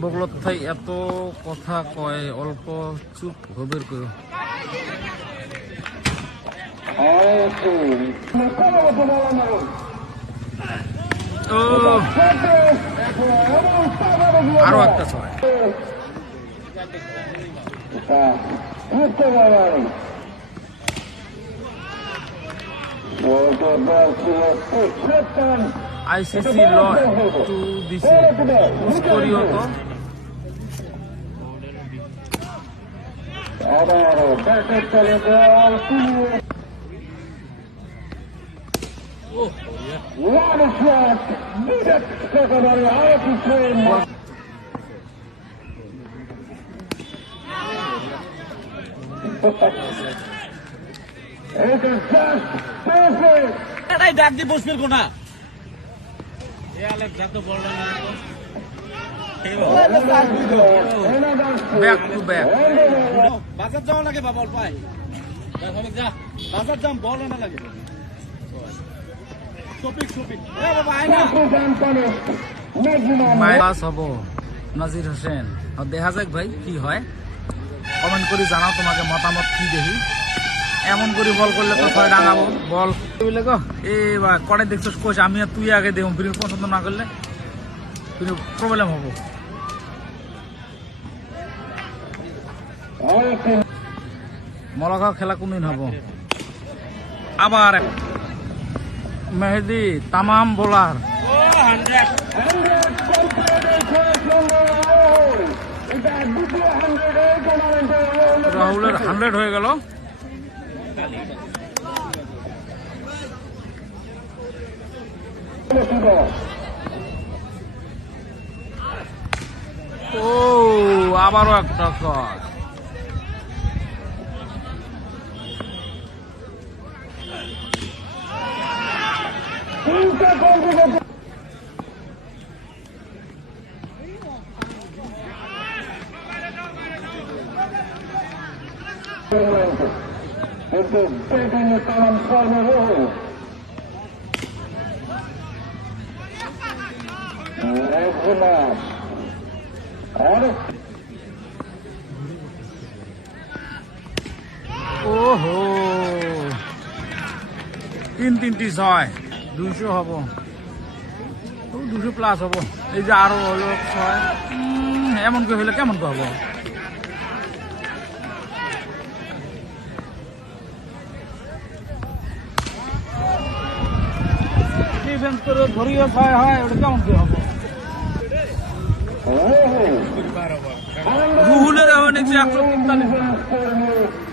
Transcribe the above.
বগলত থাই এত কথা কয় অল্প চুপ হবের কই আরো একটা ছয় আইসিসি ল একটু দিছে করি হতো ডাক দিয়ে বসবে কোনা ব্যাক টু ব্যাক বাজার যাওয়া লাগে বাবা পাই বাজার যাম বল না লাগে হব নাজির হোসেন দেখা যাক ভাই কি হয় কমেন্ট করে জানাও তোমাকে মতামত কি দেখি এমন করে বল করলে তো ছয় ডাঙাবো বল বুঝলে গো এবার কড়াই দেখছো কোচ আমি আর তুই আগে দেখুন ফিরে পছন্দ না করলে ফিরে প্রবলেম হবো মলগাঁও খেলা কোনদিন হবো আবার মেহেদি তামাম বোলার রাহুলের 100 হয়ে গেল ও আবারও একটা শট ওহো 3-3টি 6 200 হব 200 প্লাস হব এই যে আরো হলো 6 এমন করে হইলে কেমন হবো ডিফেন্স করে ধরিও 6 হয় ওটা কেমন করে হবো রুহুলের অনেক 143